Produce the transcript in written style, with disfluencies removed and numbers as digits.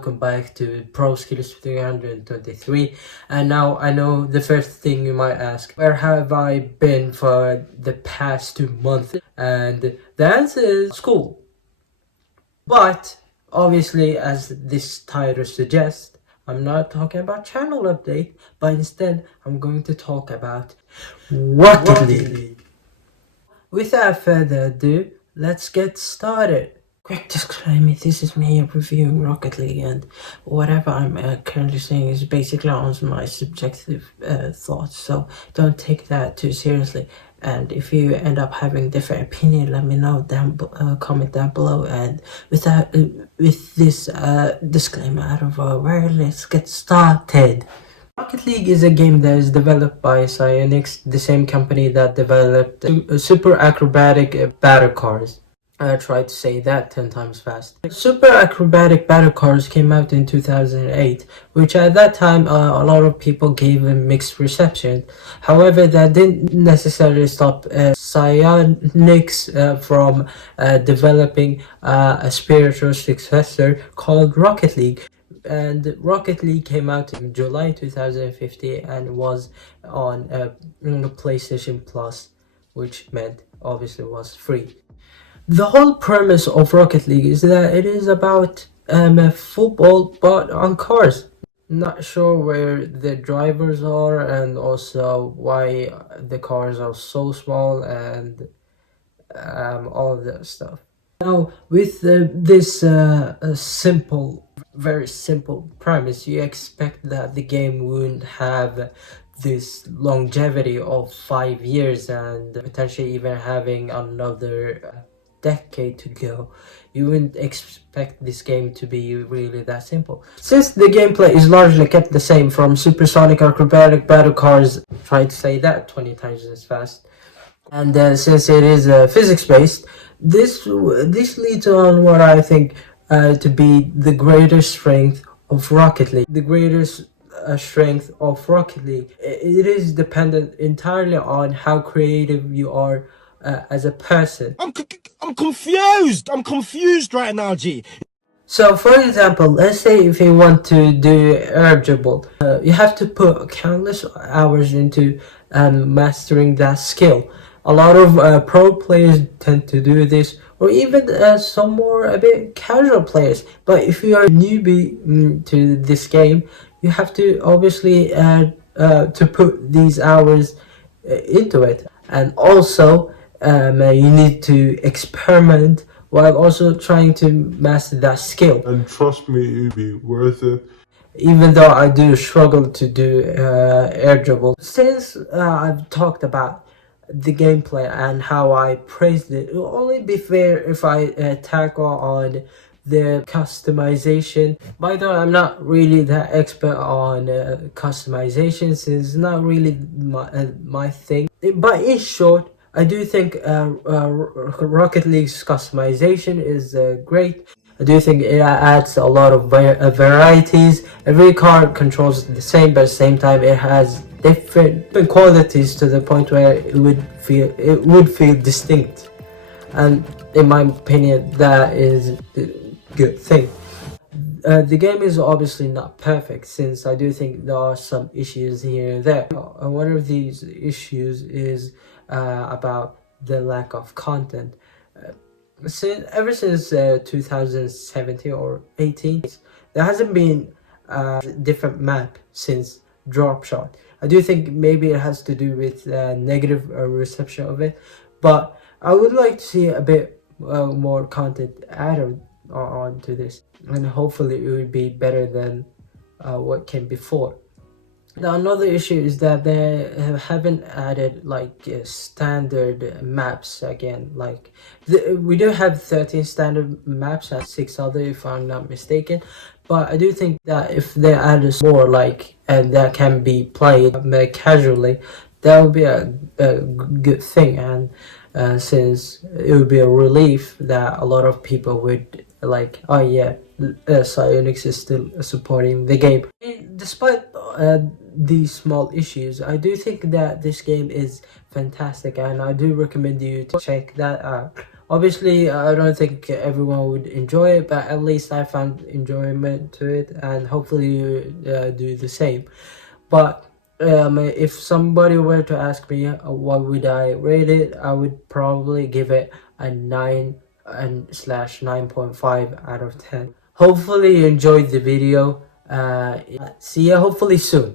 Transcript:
welcome back to Pro Skills 323. And now I know the first thing you might ask, where have I been for the past 2 months? And the answer is school. But obviously, as this title suggests, I'm not talking about channel update, but instead I'm going to talk about Rocket League. Without further ado, let's get started. Quick disclaimer, this is me reviewing Rocket League, and whatever I'm currently saying is basically on my subjective thoughts, so don't take that too seriously. And if you end up having different opinion, let me know down comment down below. And with this disclaimer out of the way, let's get started. Rocket League is a game that is developed by psyonix, the same company that developed Super Acrobatic Battle Cars. I tried to say that 10 times fast. Super Acrobatic Battle Cars came out in 2008, which at that time a lot of people gave a mixed reception. However, that didn't necessarily stop psyonix from developing a spiritual successor called Rocket League. And Rocket League came out in July 2015 and was on PlayStation Plus, which meant obviously was free. The whole premise of Rocket League is that it is about football but on cars. Not sure where the drivers are and also why the cars are so small and all of that stuff. Now, with this very simple premise, you expect that the game wouldn't have this longevity of 5 years and potentially even having another decade to go. You wouldn't expect this game to be really that simple. Since the gameplay is largely kept the same from Supersonic Acrobatic Battle Cars, try to say that 20 times as fast, and since it is physics based, this leads on what I think to be the greatest strength of Rocket League. The greatest strength of Rocket League. It is dependent entirely on how creative you are as a person. I'm confused. I'm confused right now, G. So, for example, let's say if you want to do air dribble, you have to put countless hours into mastering that skill. A lot of pro players tend to do this, or even some more a bit casual players. But if you are a newbie to this game, you have to obviously to put these hours into it, and also you need to experiment while also trying to master that skill. And trust me, it'll be worth it. Even though I do struggle to do air dribble. Since I've talked about the gameplay and how I praised it, it'll only be fair if I tackle on the customization. By the way, I'm not really that expert on customization, since it's not really my thing. But in short, I do think Rocket League's customization is great. I do think it adds a lot of varieties. Every card controls the same, but at the same time it has different qualities to the point where it would feel distinct. And in my opinion, that is a good thing. The game is obviously not perfect, since I do think there are some issues here and there. One of these issues is about the lack of content. Ever since 2017 or 18, there hasn't been a different map since Drop Shot. I do think maybe it has to do with negative reception of it, but I would like to see a bit more content added onto this, and hopefully it would be better than what came before. Now, another issue is that they haven't added like standard maps again. Like we do have 13 standard maps and 6 other, if I'm not mistaken. But I do think that if they added more and that can be played casually, that would be a good thing. And since it would be a relief that a lot of people would like, oh yeah, psyonix is still supporting the game. Despite these small issues, I do think that this game is fantastic, and I do recommend you to check that out. Obviously, I don't think everyone would enjoy it, but at least I found enjoyment to it, and hopefully you do the same. But if somebody were to ask me what would I rate it, I would probably give it a 9 and slash 9.5 out of 10. Hopefully you enjoyed the video. See ya hopefully soon.